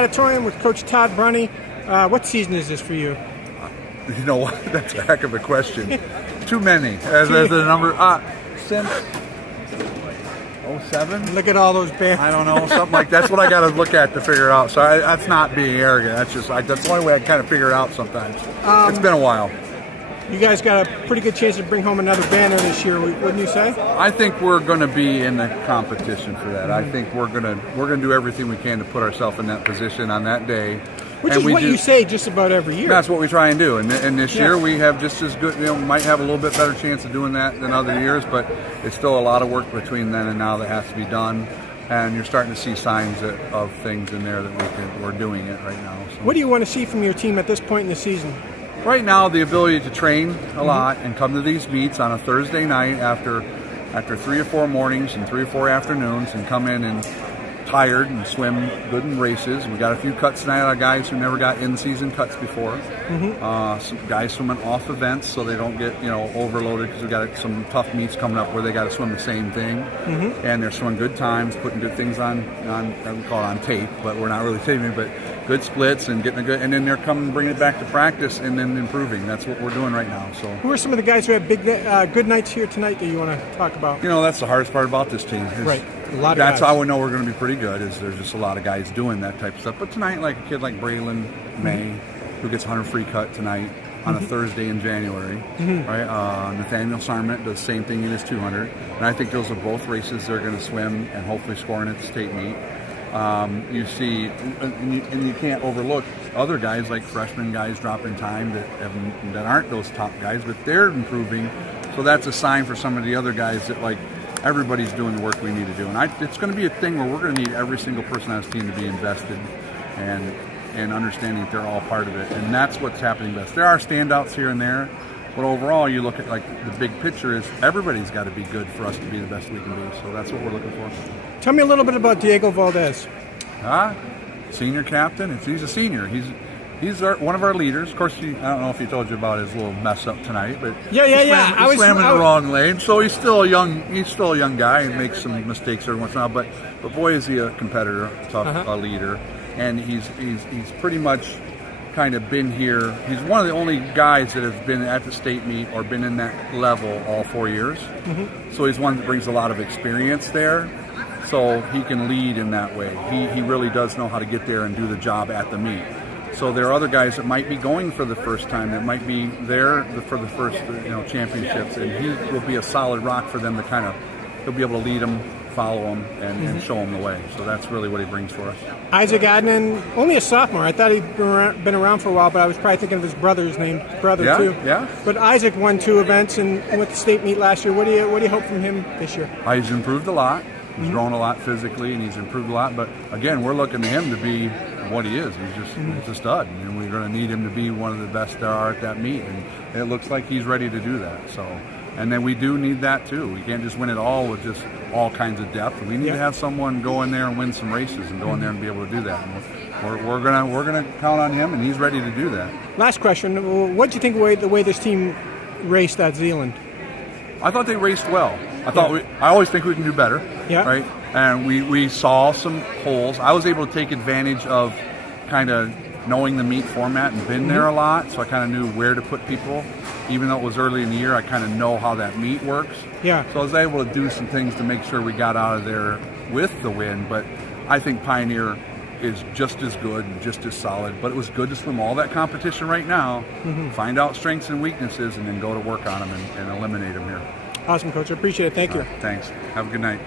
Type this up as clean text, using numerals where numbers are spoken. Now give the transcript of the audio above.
Natatorium with Coach Todd Brunny. What season is this for you? You know what? That's a heck of a question. Too many. As the number since 07. Look at all those bands. I don't know, something like that's what I got to look at to figure it out. So that's not being arrogant. That's just that's the only way I kind of figure it out sometimes. It's been a while. You guys got a pretty good chance to bring home another banner this year, wouldn't you say? I think we're going to be in the competition for that. I think we're going to do everything we can to put ourselves in that position on that day. Which is what you say just about every year. That's what we try and do. And this year we have just as good, might have a little bit better chance of doing that than other years, but it's still a lot of work between then and now that has to be done. And you're starting to see signs of things in there that we're doing it right now. So. What do you want to see from your team at this point in the season? Right now, the ability to train a lot and come to these meets on a Thursday night after 3 or 4 mornings and 3 or 4 afternoons and come in and tired and swim good in races. We got a few cuts tonight out of guys who never got in-season cuts before. Some guys swimming off events so they don't get overloaded because we got some tough meets coming up where they got to swim the same thing. And they're swimming good times, putting good things on we call it on tape, but we're not really taping it, but good splits and getting a good, and then they're coming, bringing it back to practice and then improving. That's what we're doing right now. So, who are some of the guys who have big, good nights here tonight that you want to talk about? That's the hardest part about this team. Right, a lot of that's guys. how we know we're going to be pretty good. Is there's just a lot of guys doing that type of stuff. But tonight, like a kid like Braylon May, who gets 100 free cut tonight on a Thursday in January, right? Nathaniel Sarment does the same thing in his 200, and I think those are both races they're going to swim and hopefully scoring at the state meet. You see, and you can't overlook other guys like freshman guys dropping time that aren't those top guys, but they're improving. So that's a sign for some of the other guys that everybody's doing the work we need to do. And it's going to be a thing where we're going to need every single person on this team to be invested and understanding that they're all part of it. And that's what's happening best. There are standouts here and there, but overall you look at the big picture is everybody's got to be good for us to be the best we can be. So that's what we're looking for. Tell me a little bit about Diego Valdes. Senior captain. He's a senior. He's one of our leaders. Of course, I don't know if he told you about his little mess up tonight, but He swam in the wrong lane. So he's still a young guy and makes some mistakes every once in a while. But boy, is he a competitor, tough, a leader, and he's pretty much kind of been here. He's one of the only guys that have been at the state meet or been in that level all 4 years. So he's one that brings a lot of experience there. So he can lead in that way. He really does know how to get there and do the job at the meet. So there are other guys that might be going for the first time, that might be there for the first championships, and he will be a solid rock for them to he'll be able to lead them, follow them, and show them the way. So that's really what he brings for us. Isaac Adanin, only a sophomore. I thought he'd been around for a while, but I was probably thinking of his brother too. Yeah. But Isaac won 2 events and went to state meet last year. What do you hope from him this year? He's improved a lot. He's grown a lot physically, and he's improved a lot. But again, we're looking to him to be what he is. He's a stud, and we're going to need him to be one of the best there are at that meet. And it looks like he's ready to do that. So, and then we do need that too. We can't just win it all with just all kinds of depth. We need to have someone go in there and win some races and go in there and be able to do that. And we're gonna count on him, and he's ready to do that. Last question: what do you think the way this team raced at Zeeland? I thought they raced well. I always think we can do better. Yeah. Right. And we saw some holes. I was able to take advantage of kind of knowing the meet format and been there a lot, so I kind of knew where to put people. Even though it was early in the year, I kind of know how that meet works. Yeah. So I was able to do some things to make sure we got out of there with the win. But I think Pioneer is just as good and just as solid. But it was good to swim all that competition right now, find out strengths and weaknesses, and then go to work on them and eliminate them here. Awesome, Coach. I appreciate it. Thank you. Thanks. Have a good night.